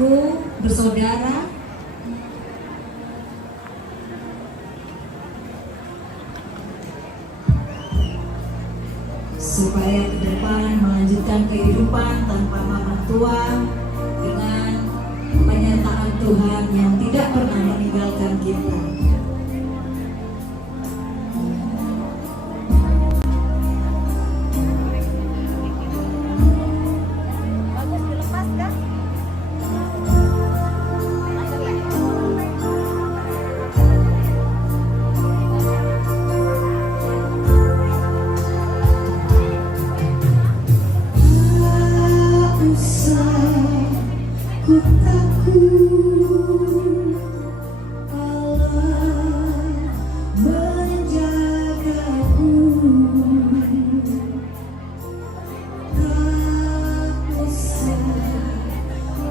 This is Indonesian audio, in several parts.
aku bersaudara supaya ke depan melanjutkan kehidupan tanpa orang tua dengan penyertaan Tuhan yang tidak pernah meninggalkan kita. Bagus dilepas kan? Ku takut Allah menjagaku, tak usah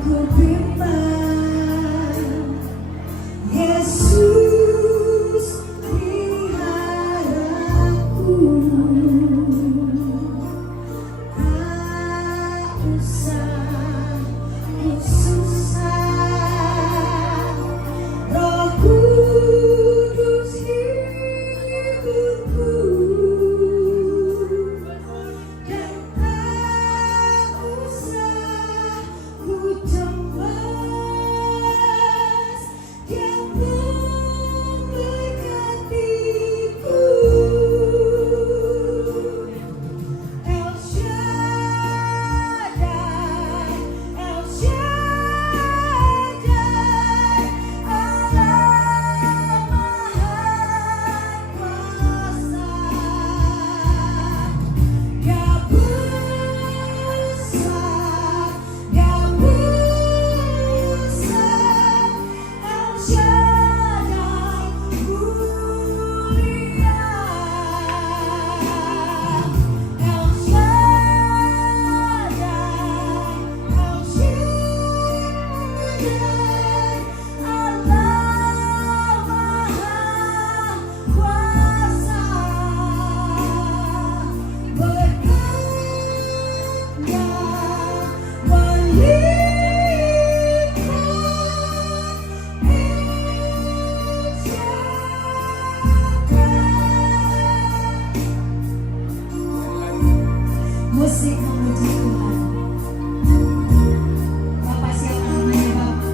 ku bimbang, Yesus peliharaku, tak usah musik memuji Tuhan. Bapak siapa namanya Bapak?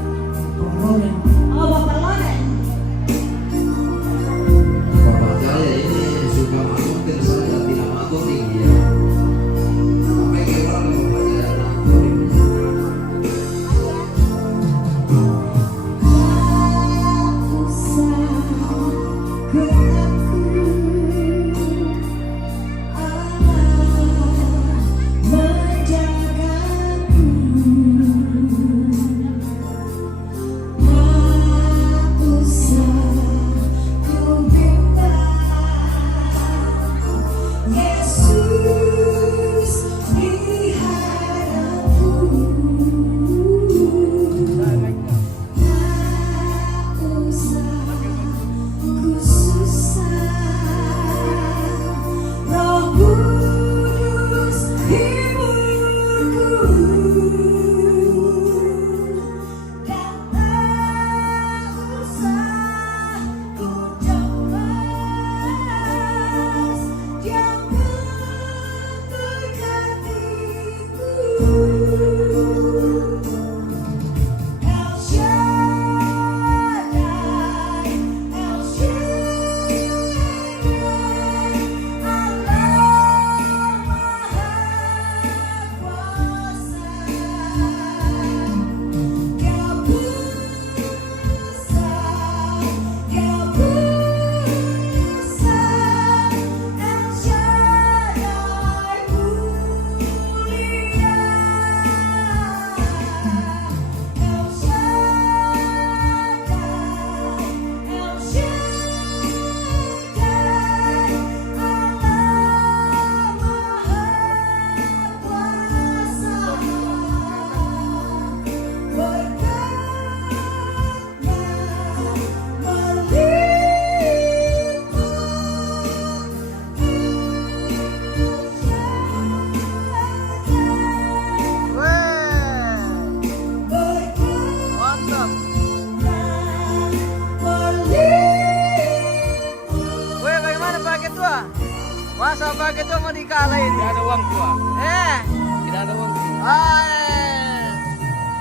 masa begitu mau dikalahin? Tidak ada uang tua. Tidak ada uang tua.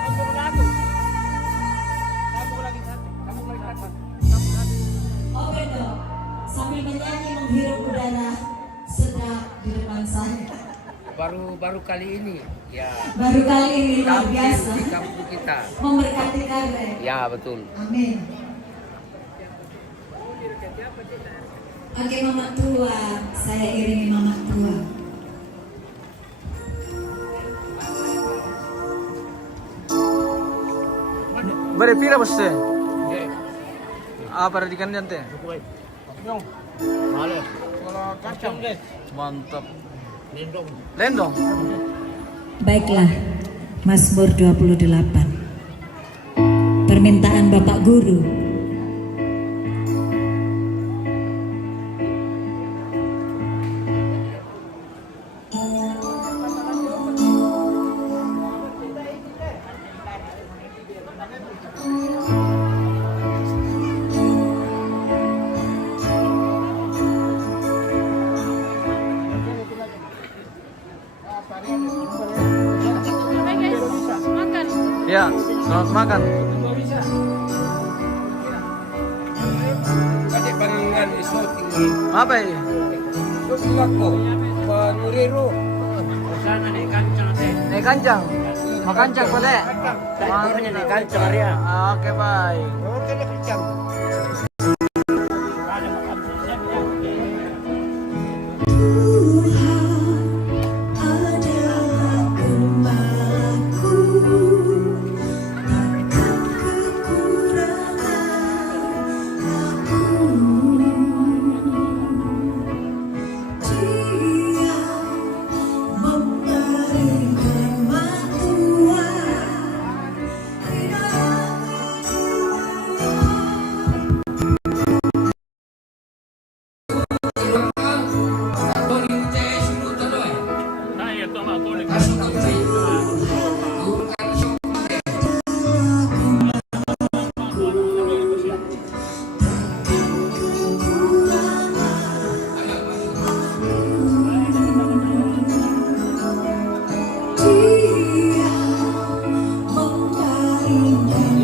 Sambung lagi. Sambung lagi satu. Sambung lagi satu. Sambung lagi. Oke dong, sambil menyanyi menghirup udara sedap di depan saya. Baru kali ini. Ya. Baru kali ini luar Tampil biasa. di kampung kita. Memberkati karir. Ya betul. Amin. Oke mama tua, saya iringi mama tua. Beri pira bos teh? Apa di kandian teh? Kacang guys. Mantap. Lendong. Lendong. Baiklah, Mazmur 28. Permintaan Bapak Guru. Ya, selamat makan. Ada panggilan iso tinggi. Apa ini? Itu laku. Panurero. Sana nih kancang teh. Kancang. Mau kancang boleh? Namanya nih kancang ya. Oke, baik. Oke, kancang.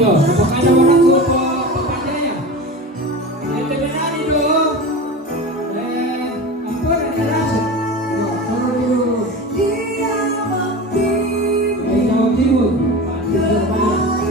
Yo, pokoknya orang tua papanya. Ente berani dong. Ampun ada rasa. Yo, taruh dulu. Jawa Timur. Keluarga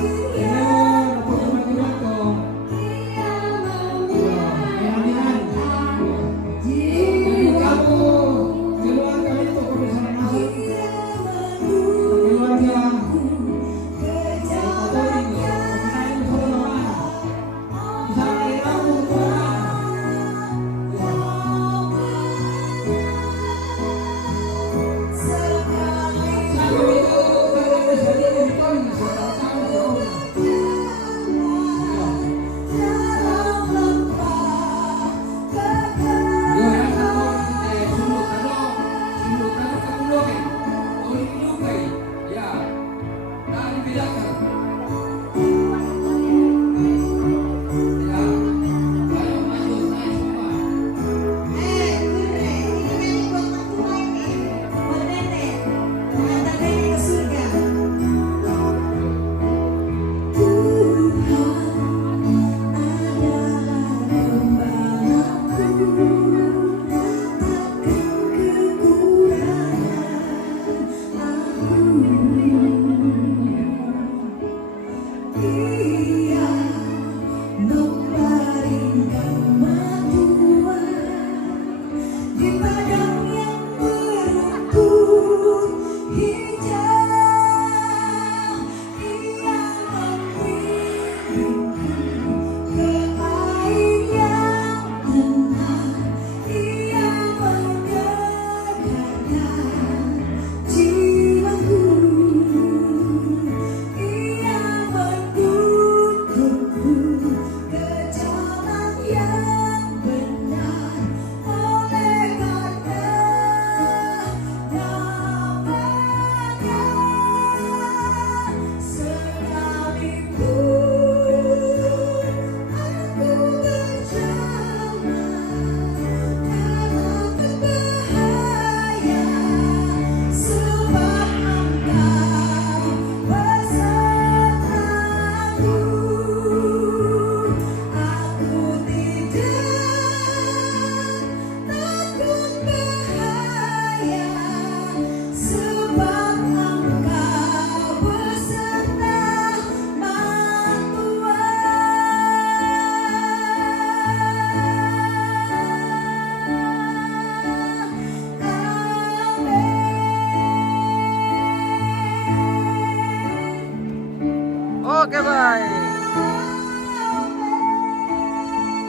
Oke baik.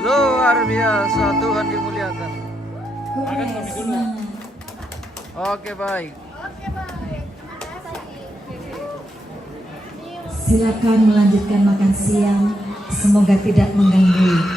Luar biasa, Tuhan dimuliakan. Oke baik. Silakan melanjutkan makan siang. Semoga tidak mengganggu.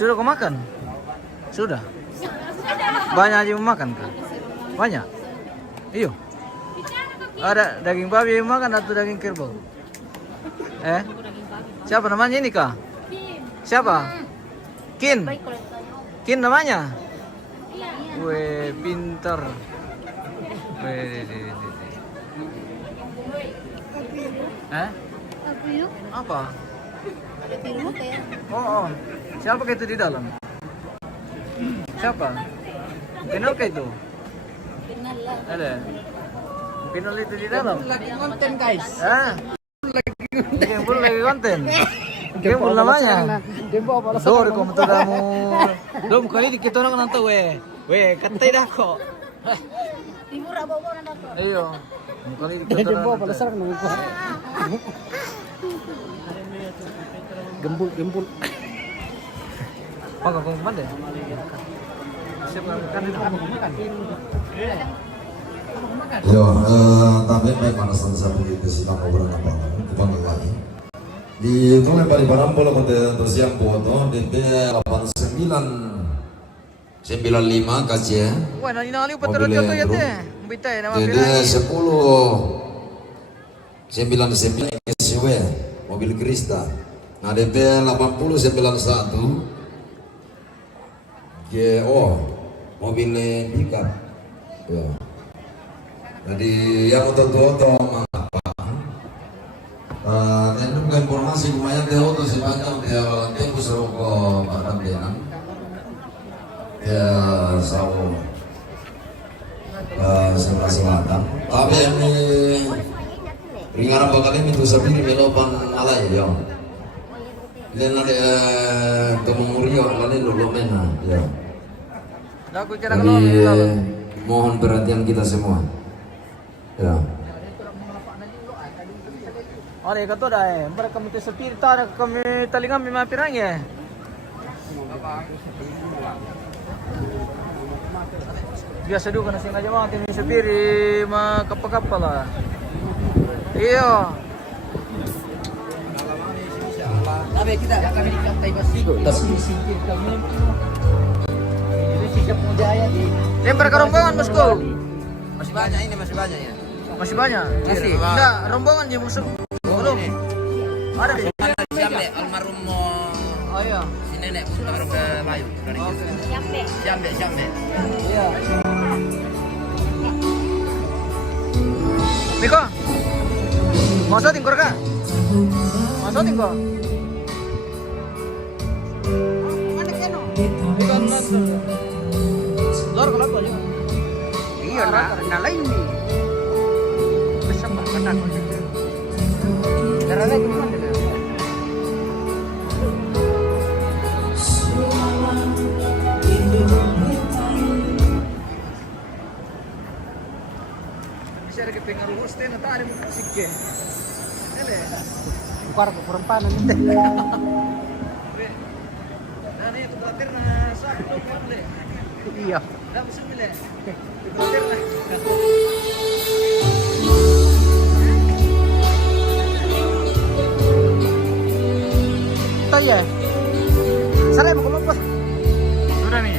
Sudah kau makan? Sudah. Banyak aja mau makan kan? Banyak. Iyo. Ada daging babi yang makan atau daging kerbau? Siapa namanya ini kah? Siapa? Kin. Kin namanya? Weh, pintar. Weh. Apa? Oh. Siapa itu di dalam? Siapa? Kenal ke itu? Ada. Kenal itu di dalam. Lagi konten guys. Gembul lagi konten. Gembul namanya. Dor kamu tuh kamu. Dom kali dikit orang nanti weh katai dah kok. Ibu rabobo nanda ko. Ayo. Kali dikit orang. Gembul. Makan kau mana? Siapa kan itu kamu makan? Yo, también me manasan sabi di sini ngobrol apa? Kupang lagi. Di kami bari barambolo ko de siang boto de 8995 kasih. Wah, nani upat terus jatuh ya teh. Bitai nama Jadi pilih. 1099 SW mobil Krista. Nah DP 8091 GO mobil pickup. Ya. Jadi yang untuk ini bukan informasi lumayan dia auto sepanjang dia tempo suruh ke Batam Denang. Ya sawo sebelah selatan. Tapi ini ringan bakal ini tuh sabiri melopan alay ya. Dan ada kemengurio lain dulu mena ya. Jadi mohon perhatian kita semua. Ya. Ore kata dah mereka kami tersepir tar kami talingan memang pirang ya. Biasa dulu kan sengaja mau tim sepir mah kapal lah. Iya. Tapi kita kami dikantai basigo. Tapi singkir kami. Jadi sikap mujaya di. Lempar ke rombongan bosku. Masih banyak ini masih banyak ya. Masih banyak. Masih. Enggak, rombongan dia musuh. Belum. Ada deh. Siambe almarhum Oh iya. si nenek almarhum ke Bayu. Siambe. Iya. Miko. Mau syuting kor kah? Mau syuting kok? Lor kalau apa aja? Iya, nah lain nih. Bersama kata kau juga. Caranya gimana? Bisa ada kepengaruh hostel atau ada musik ke? Ada. Bukan perempuan ini. Nah ini itu khawatir na sakit lo kan le. Iya. Dah bisa milih. Itu khawatir na. Tahu ya? Saya mau keluar. Sudah nih.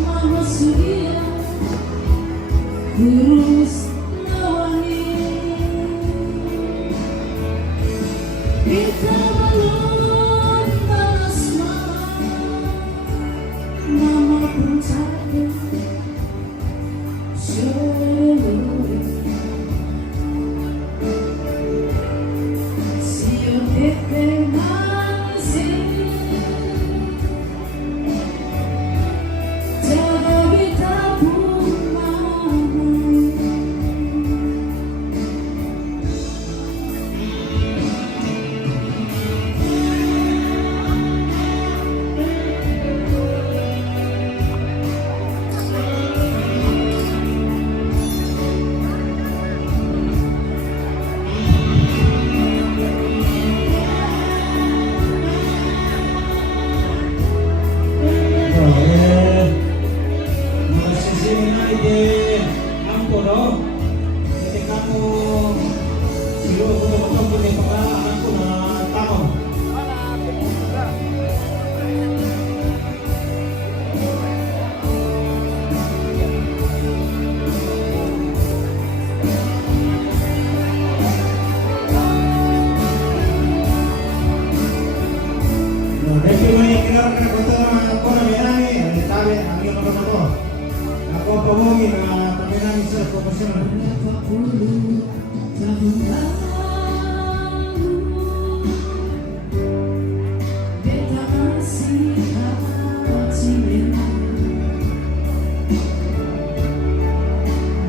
Mama Surya Terus nawani Kita belum balas Mama pun sakit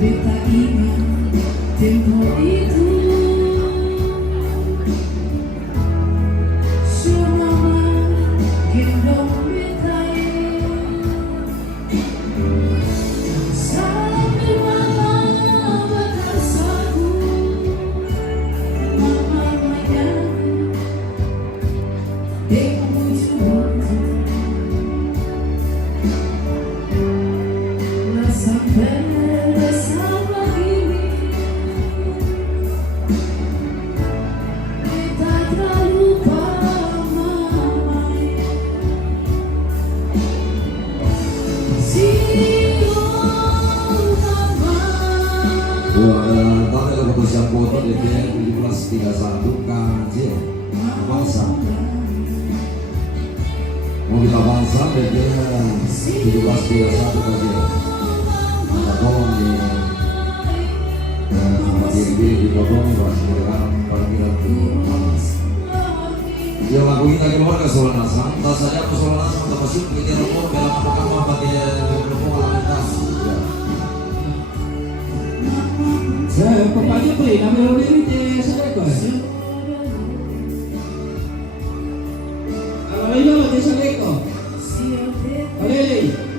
Beta ingat tempo itu Semua gendong beta Sambil mama berkasaku Mama mayan Demu jumpa Sampai bersama ini Kita tak lupa mama Tadi keputusan foto DPR 1731 KJ Bangsa Mobil Bangsa DPR 1731 KJ tolong di potong yang lagu kita keluarga Solanasa tak saja aku Solanasa tak masuk ke telepon dalam pertama pakai telepon alat Saya papanya beli, namanya diri di Sokeko. Kalau ini lo di Sokeko. Oleh.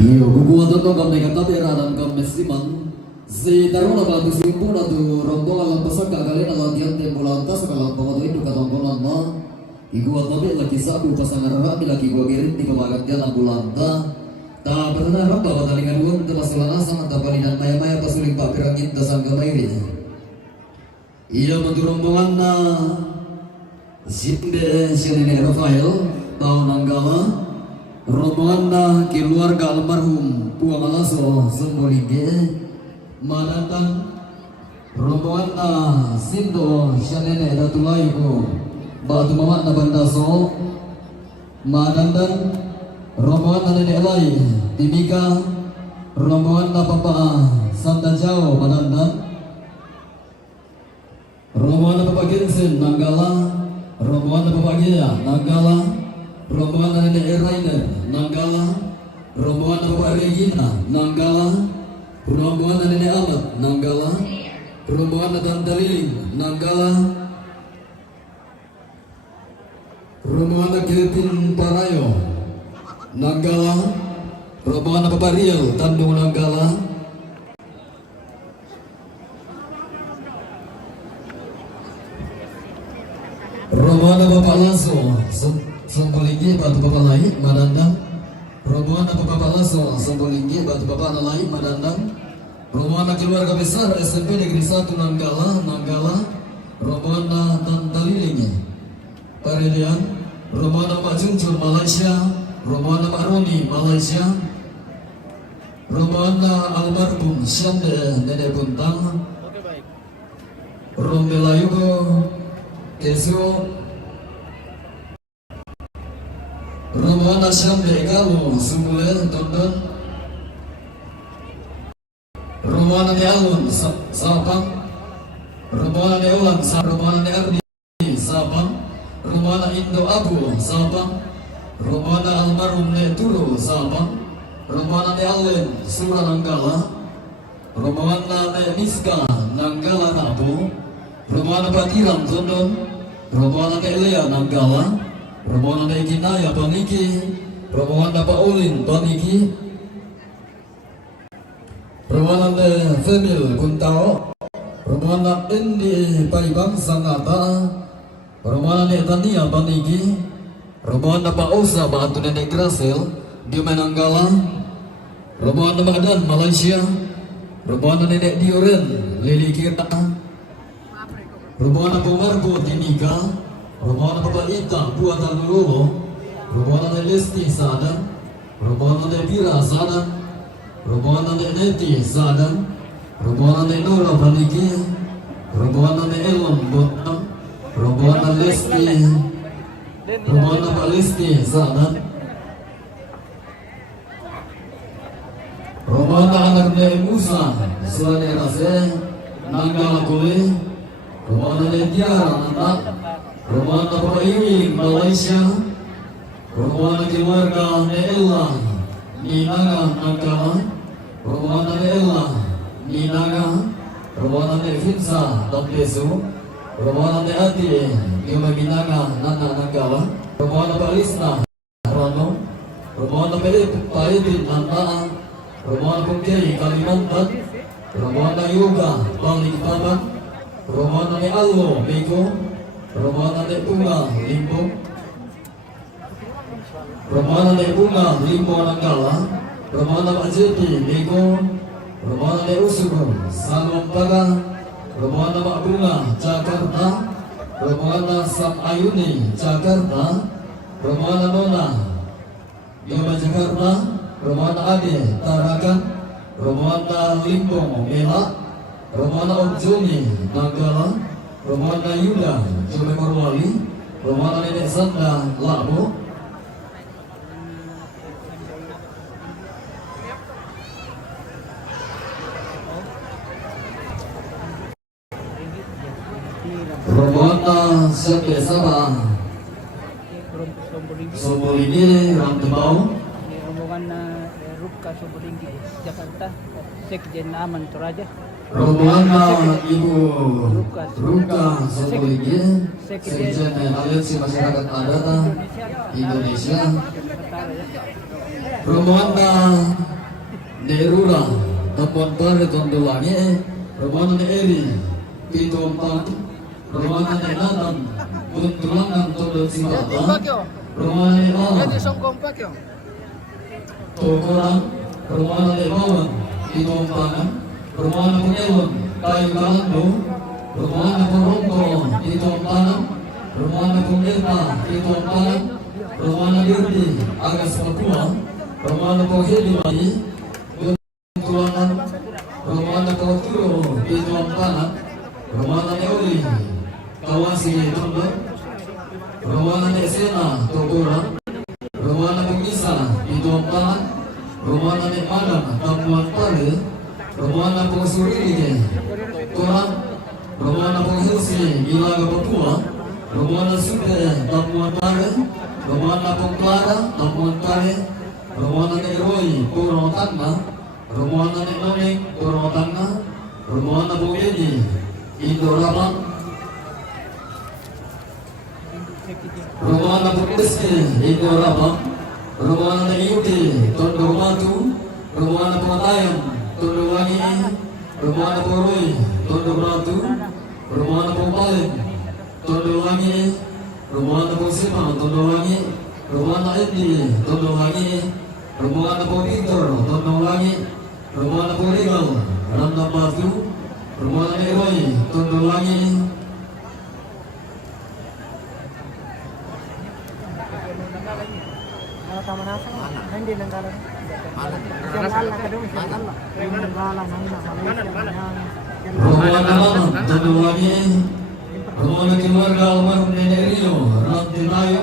Iyo, kukuha to kami katapera dan kami siman. Si taruna ba tu simpura tu rombongan lang pasang kagaling na latihan tempo lantas sa kalampang ito itong katongkonan na Igual tapi lagi sabu pasangan rami lagi gua giring di pemagat jalan bulanta. Tak pernah ramba batalingan gua terpasulan asang atau palinan maya-maya pasuling papirangin tasang kemairi. Ia bantu rombongan na Zimbe Sirine Rafael tahun Nanggala rombongan na keluarga almarhum Puang Alaso Sembolige Manatan rombongan na Sindo Shanene Datulayu Batu Mamat na Bandaso Manatan rombongan na Nenek Elai Timika rombongan na Papa Sandajao Manatan rombongan na Papa Ginsen Nanggala rombongan na Papa Gia Nanggala rombongan na Nenek Erainer Nanggala rombongan na Papa Regina Nanggala rombongan na Nenek Amat Nanggala rombongan na Tante Liling Nanggala rombongan na Kirtin Parayo Nanggala rombongan na Papa Riel Tandung Nanggala rombongan na Bapak Lasso Sembolinggi Batu Bapak Lain Madandang rombongan na Bapak Lasso Sembolinggi Batu Bapak Lain Madandang rombongan na keluarga besar SMP Negeri 1 Nanggala rombongan na Tante Liling Paredian rombongan na Pak Junjur Malaysia rombongan na Pak Roni Malaysia rombongan na almarhum Syamde Nenek Buntang Rombela Yugo Kesu rombongan na Syamde Galu Sumule Tondon rombongan na Alun Sapang rombongan na Ulang rombongan na Ardi Sapang rombongan na Indo Abu Sapang rombongan na almarhum Neturu Sapang rombongan na Allen Sura Nanggala rombongan na Miska Nanggala Rabu rombongan na Patiram Tondon rombongan na Elea Nanggala rombongan na Ikinaya Paniki rombongan na Paulin Paniki rombongan na Femil Kuntao rombongan na Endi Paibang Sangata rombongan na Tania Paniki rombongan na Pausa Batu Nenek Grasel di Nanggala rombongan na Madan Malaysia rombongan na Nenek Dioren Lili Kirta rombongan na Pumarbo Timika rombongan na Bapak Ita Buatan Lululo rombongan na Lesti Sadan rombongan na Pira Sadan rombongan na Neti Sadan rombongan na Nora Paniki rombongan na Elon Botang rombongan na Lesti rombongan na Pak Lesti Sadan rombongan na anak Nenek Musa Sulane Rase Nanggala Kule rombongan na Tiara Anak rombongan na Bapak Iwing Malaysia rombongan na keluarga Neela Ninaga Nanggala rombongan na Neela Ninaga rombongan na Vinsa Tampesu rombongan na Ati Gimaginaga Nana Nanggala rombongan na Palisna Rano rombongan na Paedin Nana rombongan na Pungkei Kalimantan rombongan na Yoga Balikpapan rombongan na Allo Biko rombongan na Bunga Limbo rombongan na Bunga Limbo Nanggala rombongan na Majeti Biko rombongan na Usugo Salom Paga rombongan na Bunga Jakarta rombongan na Sam Ayuni Jakarta rombongan na Nona Yoma Jakarta rombongan na Ade Tarakan rombongan na Limbong Mela rombongan na Om Joni Nanggala rombongan na Yuda Jome Morwali rombongan na Nenek Sanda Labo rombongan na Syamde Sabah Sombolini Rantebau rombongan na Rupka Sobolinggi Jakarta Sekjen Aman Toraja rombongan na Ibu Ruka Sombolinggi Sekjen Aliansi Masyarakat Adat Indonesia rombongan na Nerura Tempon Pare Tondolangi rombongan na Eri Pitompang Permohonan datang tuntunan untuk simata. Pakyo. Permohonan bawah. Jadi songkong pakyo. Tukuran. Permohonan bawah. Ditumpangan. Permohonan pengelon. Kayu kalando. Permohonan perongko. Ditumpangan. Permohonan pengelpa. Ditumpangan. Permohonan dirdi. Agas Papua. Permohonan penghidupani. Tuntunan. Permohonan kawaturo. Ditumpangan. Permohonan Eoli. Kawasi Tondo, permohonan Esena Togoran, permohonan Pengisa Ditompangan, permohonan Madam Tamuan Pare, permohonan Pengsuriri Toran, permohonan Penghusi Gilaga Papua, permohonan Sude Tamuan Pare, permohonan Pengklara Tamuan Pare, permohonan Eroi Purwo Tangga, permohonan Noning Purwo Tangga, permohonan Pengedi Indorabang, permohonan Pengdesnya Indorabang, permohonan Yuti Tondo Matu, permohonan Pengatayan Tondo Wangi, permohonan Poroi Tondo Bratu, permohonan Pengpaling Tondo Wangi, permohonan Pengsima Tondo Wangi, permohonan Endi Tondo Wangi, permohonan Pengpintor Tondo Wangi, permohonan Penglegal Randam Batu, permohonan Eroi Tondo Wangi, Hindi nang galang. Jalan ka doon. Jalan nang galang permohonan Lama Tondo Wangi, permohonan keluarga almarhum Nenek Rio Ranti Tayo,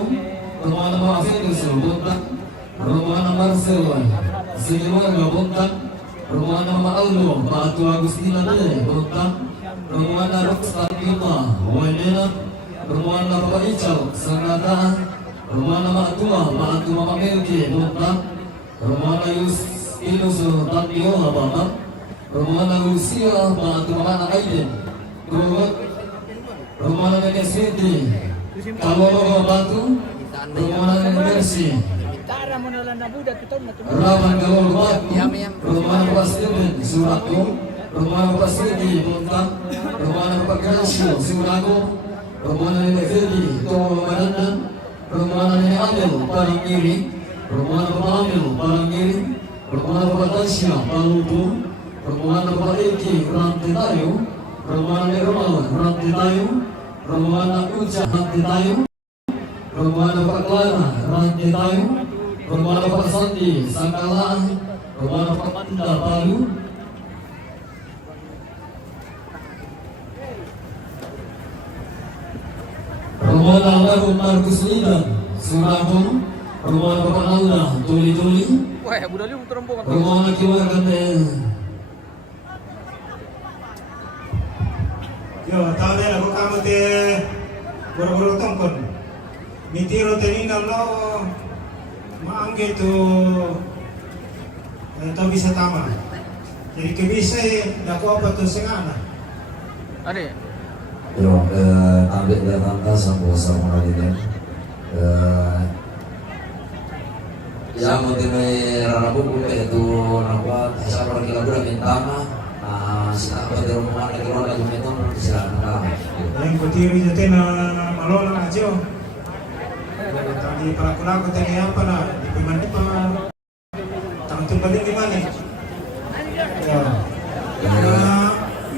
permohonan Pak Fedus Bontak, permohonan Marcel sekeluarga Bontak, permohonan Mama Aldo Pak Atu Agustina De Bontak, permohonan Rokstar Pilma Wainena, permohonan Bapak Ical Sanggata, permohonan Mak Tua Pak Atu Mama Melki Bontak, permohonan Ilus Tantiola Bapak, permohonan Lucia Pak Atu Mama Anak Aiden Growot, permohonan Nenek Siti Kalolo Batu, permohonan Nenek Mercy Tara mo na lang na Buddha kita na Raman Kalolo Batu, permohonan Pak Steven Surako, permohonan Pak Siti Bontang, permohonan Pak Gracio Surako, permohonan Nenek Feli Toro Marandan, permohonan Nenek Amel Parangiri, permohonan Pak Amel Parangiri, permohonan Pak Tasya Palupu, permohonan Pak Eki Ranti Tayo, permohonan Nenek Romal Ranti Tayo, permohonan Uca Ranti Tayo, permohonan Pak Clara Ranti Tayo, permohonan Pak Sandi Sangkalaan, permohonan Pak Manda Palu, permohonan almarhum Markus Lidan Surabung, permohonan Bapak Laura Tuli-Tuli, Wah, Buddha liu terombongan. permohonan keluarga Yo, tawde ako kamote boro-boro tongkon. Mitiro tenina lo maangge to tahu bisa tama. Jadi kebisa dako apa to sengana. Ade. Yo, ambil datang sama lagi yang mengenai rarabu itu nampak siapa lagi lagu dan tama siapa di rumah lagi orang lagi itu siapa Yang kutiri jate na malona aja. Tadi pelaku tadi apa na di mana pa tang tumpalin di mana? Ya.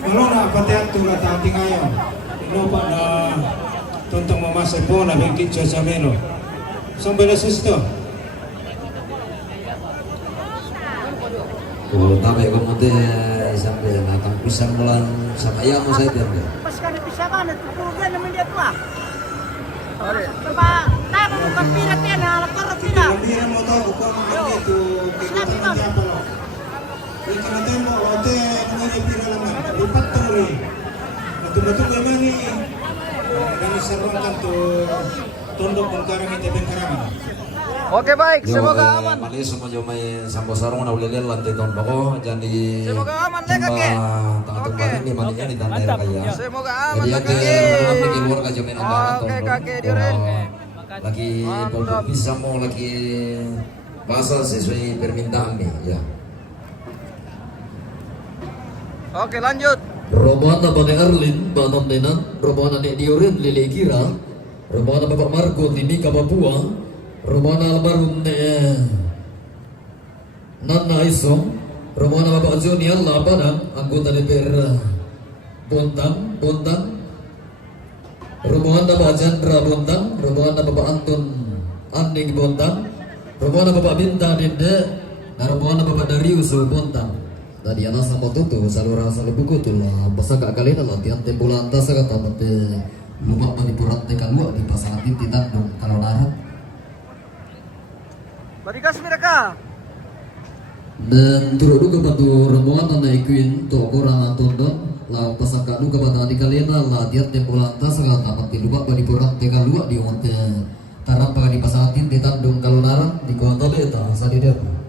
Malona pati atu la tati ngayon. Lupa na tontong mamasak po na bingkit sa meno. Sampai susto. Sampai kemudian sampai datang pisang bulan sama ayam saya tiap Pas ka na pisaban at tutugan naman dia tua. Kapa tama mo kapira tiyan na lakara sila. Pira mo to ko mo dito kita siapa lo. Ika na tempo ote ngani pira naman. Lipat tuloy. Betul-betul memang ini serangkan tuh tunduk bengkarang itu bengkarang. Oke baik, semoga aman. Malis semua jomai sampo sarung na ulilil lantai tahun bako jadi Semoga aman deh kakek. Oke. Ini maninya di tanda kaya. Semoga aman Jadi deh kakek kakek. pergi luar ke jomai nonton. Oke kakek diurin. Lagi popok bisa mau lagi bahasa sesuai permintaan nih ya. Oke lanjut. Romana Bane Erlin, Banam Nenan, Romana Nek Diorin Lele Kira, Romana Bapak Marco Timika Papua, Romana almarhum Nana Isong, Romana Bapak Joni Allah Padang, anggota DPR Bontang, Romana Bapak Chandra Bontang, Romana Bapak Anton Anding Bontang, Romana Bapak Bintang Dende, dan Romana Bapak Darius Bontang. Tadi anak sama tutu saluran salu buku tu lah pasal kak kalian latihan tempolan tas kata mate lumak manipurat tekan luak di pasangan tidak dong kalau darat. Barikas mereka. Dan turut juga batu remuan anak ikuin to kurang tonton lah pasal kak duka pada di kalian latihan tempolan tas kata mate lumak manipurat tekan luak di mate tarap pakai di pasangan tidak dong kalau darat di kota beta sadar.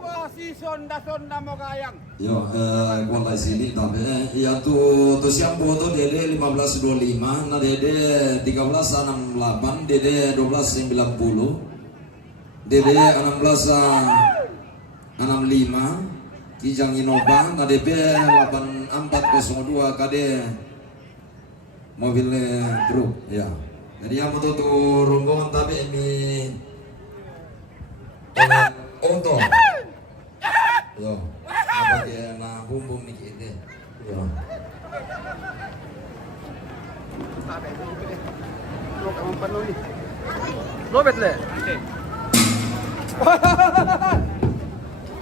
Wah, si sonda mau kayang. Yo, kuala sini tapi ya tu siang foto dede 1525, na dede 1368, dede 1290, dede 1665, Kijang Innova, na DP 8402 KD mobil truk ya. Jadi yang betul tuh rombongan tapi ini untuk yo apa dia na bumbung nih kita yo Lobet le.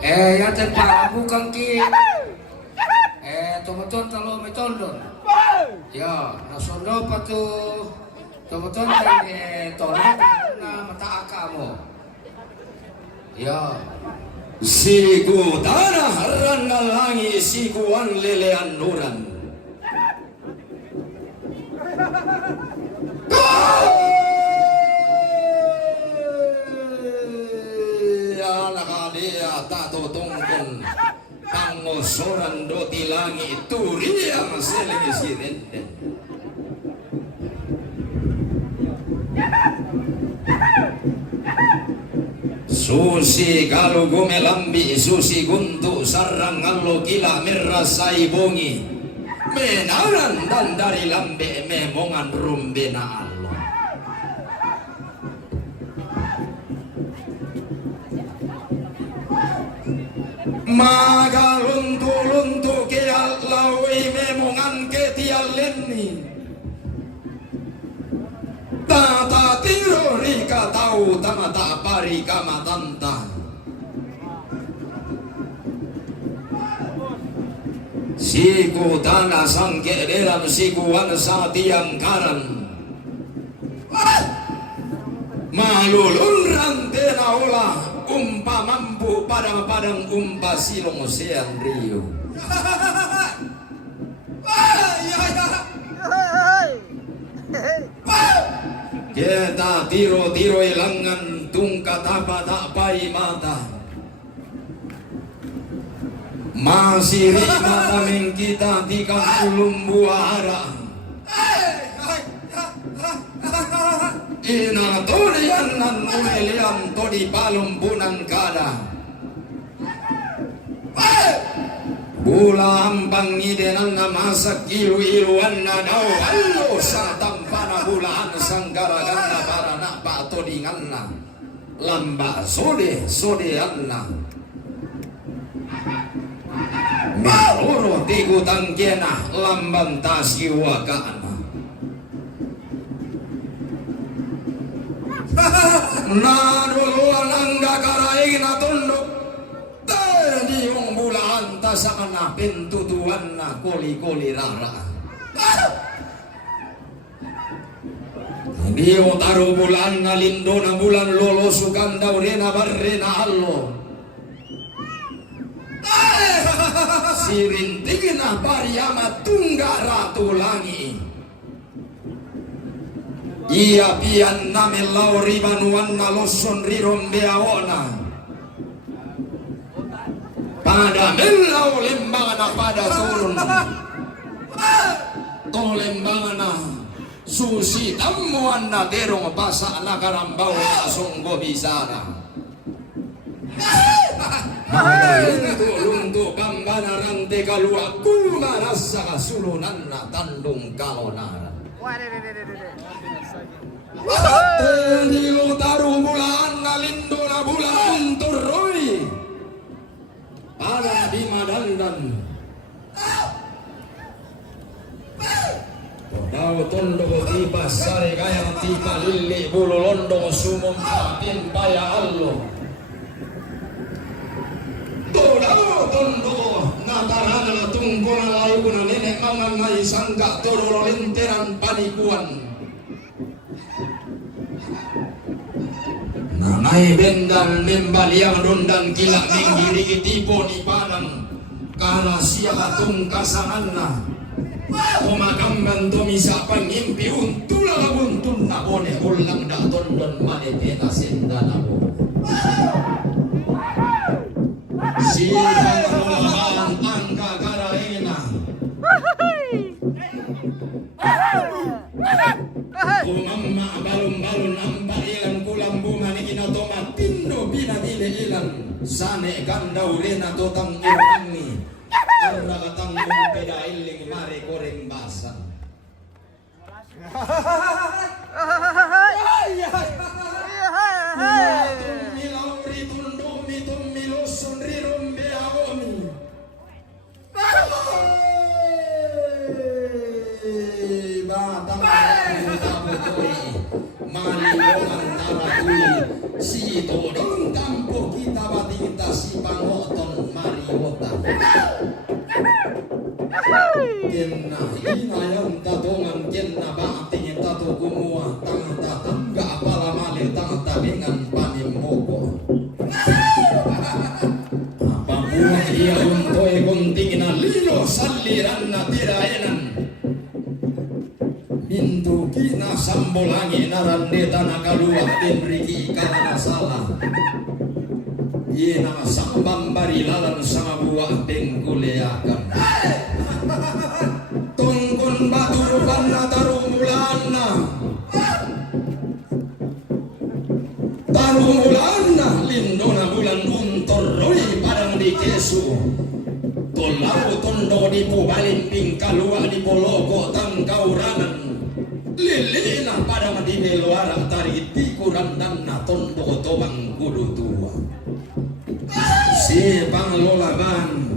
Yang tempat bukan ki. Tomaton kalau metondon. Ya, nasondo patu tomaton tolong na mata kamu. Ya. siku tanah randa langi sikuan lelean nuran. Dia tak totongkon pangosoran doti langi turi yang selengi siren. Susi kalau gumelambi susi guntuk sarang allo kila merasai bongi menaran dan dari lambe memongan rumbena allo. Maka luntu-luntu ke lawi memongan ke tialeni tata tiro rika tau tamata pari kama tanta siku tanah sangke dalam sikuan satiang karan malulun rantena olah umpa mampu padang-padang umpa silong osean Rio. Kita tiro-tiro ilangan tungkat apa tak pai mata. Masih mata meng kita tikam ulum buara. Ina torian nan umelian todi palum bunan kada. Bula ampang idenan na masak ilu-iluan na daw allo sa tampana bulaan sanggaragan na para na patodingan na lamba sode-sodean na maruro tigutan kena lamban tasiwakaan na naduluan ang gakaraing na tundok di yung bulaan tasakan na pintutuan na koli-koli rara di yung taro bulaan na lindo na bulan lolosukan daw rin na barre na allo sirintigin na pariyama tungga ratu langi iya pian namin lauri banuan na loson rirom beaona pada melau lembangan pada turun to lembangan susi tamuan na derong basa na karambaw na sunggo bisara. Lunto kambanarante kalua kumaras sa kasulunan na tandong kaonaran. Nilutaro bulan na lindo na bulan turoy para di madandan. Daw tondo ko tipa sari kaya tipa lili bulu londo sumum patin baya allo. Daw tondo natarana na tungko na layo na nenek mga ngay sangga toro linteran panikuan. Nanay bendal membaliang rondan kilak minggiri kitipo ni panang karena siya katong kasangan na. Kumakamban tumisa pangimpi untula buntun na bone ulang daton don manipeta senda na bo. Siya nulaman ang kakaraina. Kumamma balon-balon ang barilan kulang bunga ni kinatomat tindo binadili ilan sane ganda uli na totang irangi. Arna katang pedailing mare koreng basan. Milauri tundo mitum milosun rirumbe aomi. Batang taputoi malibongan taratui si todong tampo kita batinta si pangoton mariota. Kenna hinayang tatungan kenna bating tatu kumua tangta tangga apala mali tangta dengan panimoko. Apapun ia untoy gunting na lilo saliran na tiraenan. Mintu kina sambolangi narandeta na kaluak tenriki karena salah. Ina sambang barilalan sama buah pengkuleakan. Tungkun batu rupana tarumulana. Tarumulana lindona bulan untor roi padang di kesu. Tolau tondo di pubalin pingkalua di poloko tangkaurangan. Lilina padang di beluara tarik tikuran dan na tondo tobang kudu tua. Si panglolaban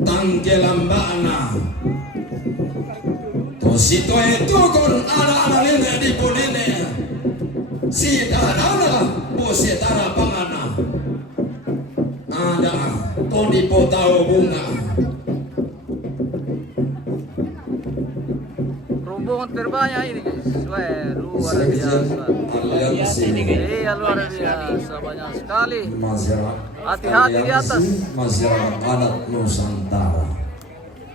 tangke lambana to sito itu kon ala nene di ponene si darana pose tara pangana ada to di potao bunga. Rombongan terbanyak ini guys. Wah, luar biasa. Iya, luar biasa, banyak sekali. Hati-hati di atas. Masyarakat adat Nusantara.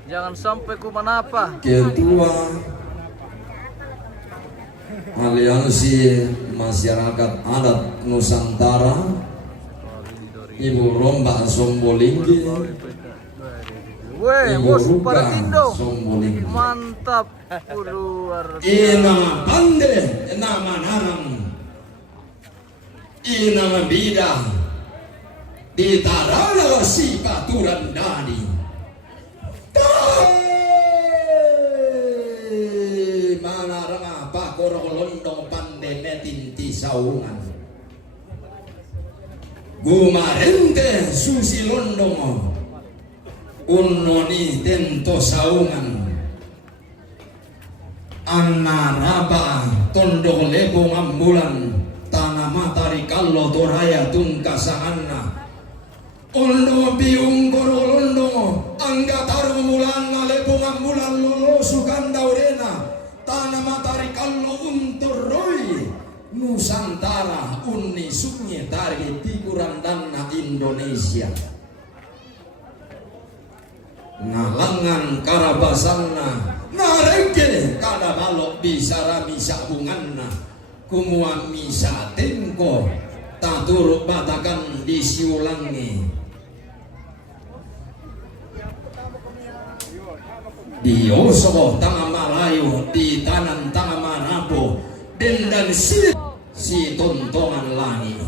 Jangan sampai kumanapa. Ketua Aliansi Masyarakat Adat Nusantara Ibu Romba Sombolinggi. Weh, bos pada Tindo. Sombolinggi. Mantap, luar biasa. Ina pande nama narang. Ina bida di tarala si paturan dadi. Mana ranga pakor londong pande metin ti saungan. Gumarente susi londong unnoni tento saungan. Anaraba tondong lebong ambulan tanah matari kallo toraya tungkasanganna ondo biung gorolondo angga taru mulana lebong ambulan lolo suganda urena tanah matari kallo unturroi Nusantara unni sunyi tari tikuran dana Indonesia nalangan karabasanna narengke kada balok bisara misa bunganna kumua misa tengko taturuk batakan disiulangi di Osobo tanga Malayu di Tanan tanga Marapo dan si tontongan langit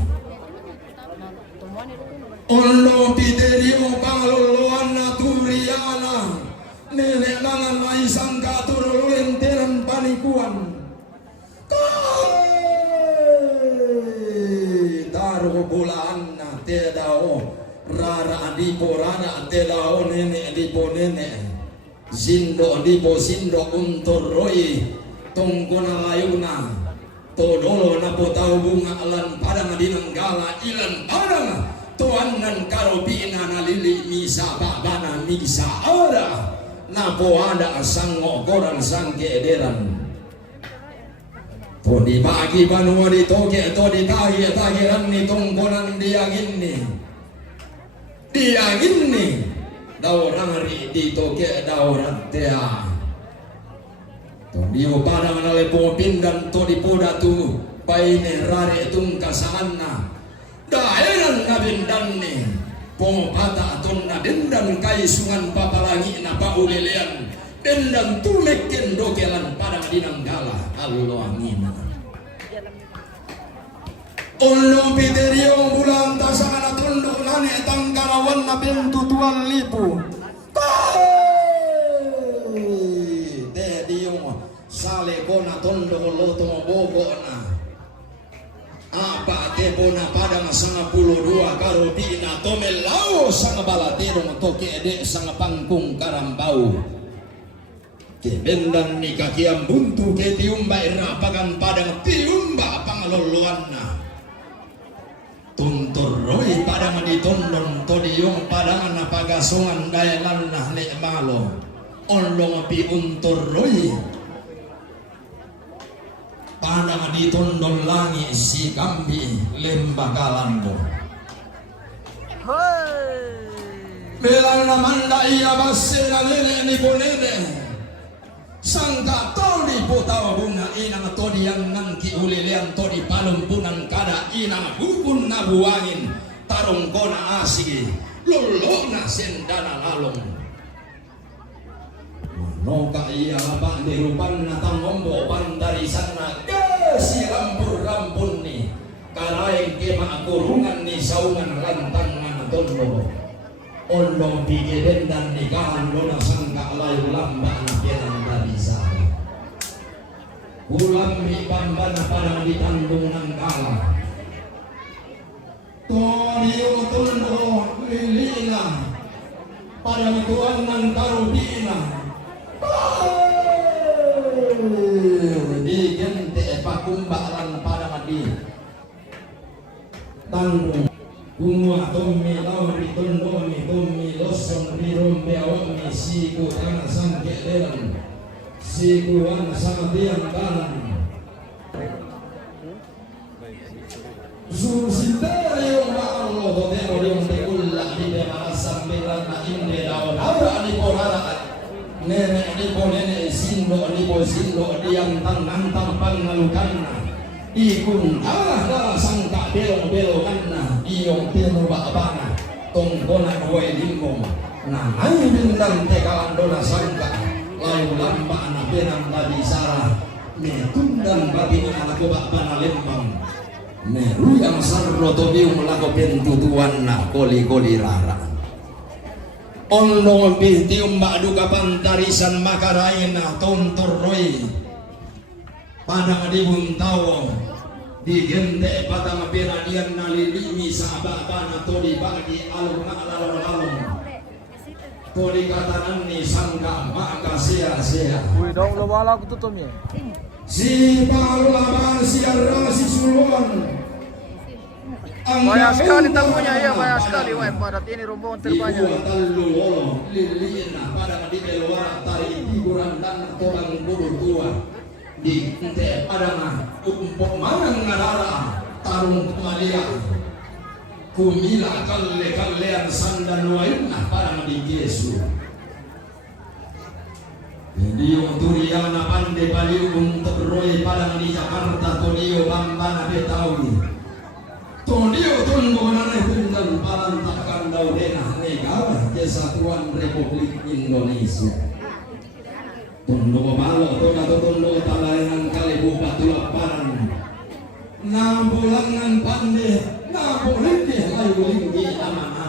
Olo piterio pangaloloan naturiana nenek mangan maisang katur lenteran panikuan taruh bulan na tedao rara adipo rara tedao nenek adipo nenek zindo adipo zindo untur roi tongkona layuna todolo na potau bunga alan padang dinanggala ilan padang tuanan karobina na lili misa babana misa ada napo ada sango koran sang keederan to di bagi banua di toge to di tagiran ni tongkonan diaginni daurangari di toge dauratea to dio padang na lepo pindan to di podatu paine rare tungkasanna daeran na bindanni pongpata aton na dendan kaisungan papalangi na paulelean dendan tumekken dokelan padang dinanggala allo angina Olo piterio bulan tasana tondo nane tangkarawan na bentu tuan lipu de dio sale kona tondo loto bobo na apa tebona padang sanga puluh dua karobina tomelau sanga balaterong toke ede sanga pangkung karambau kebendan ni kakiam buntu ke tiumba irapagan padang tiumba pangaloloanna tuntur roi padang ditondon todiung padang na pagasungan dayalan na nek malo ondong api untur roi padang ditondon langi si kambi lembagalambo belang namanda iya basse na lele ni bonede sangka todi putawa bunga inang todi yang nangki ulilian todi palumpunan kada inang bubun nabuangin tarung kona asigi lolona sendana lalong noka iya apa dirupan na tangombo bandari sana si rampur-rampun ni karaeng kema kurungan ni saungan rantangan tondo ondong pigeden dan nikahan dona sangka layu lamba na piran dari sana ulam di pambana padang ditandung nangkala todio tondo lilina padang tuan nang karubina di gente pakumbaran padang di tandung Kumua tommi lauri tondoni tommi losson rirombe awami siku tanah sangke delan siku wana sama tiang kanan Susintera yung maallo totero yung tekulla di demarasan belana inde daun Aura di porara nenek di ponene sindo di posindo diang tang pangalukanna ikun dalah sangka belong-belonganna iyong tinubak-bana tongkona kue limbo na ay bintang tekalan dona sangka layu lamba na benang tadi sarah metundang bagi anak bak-bana lembang meru yang sarro tobium lako pentutuan na koli-koli rara ono bintium duka pantarisan makaraina tontor roi padang di buntawo di gente padang beradian nalilimi sahabat bana todi bagi alung alung todi katanan ni sangka maka sia-sia Dong lo wala ko tutom ya. si parlaman si arasi suluan Banyak sekali tamunya ya, banyak sekali wah pada ini rombongan terbanyak. Lilina padang di luar tari hiburan dan orang bodoh tua di ente padang umpok manang ngarara tarung kemalia kumila kalle-kallean sandan wainah padang di Yesu Dio turiana pande paliu untuk roy padang di Jakarta Tonio bambana betawi Tonio tunggu nane pindan palantakan daudena negara kesatuan Republik Indonesia Tondo balo tondo talayangan kali bupat laparan. Nabulangan pande, nabulinti ayo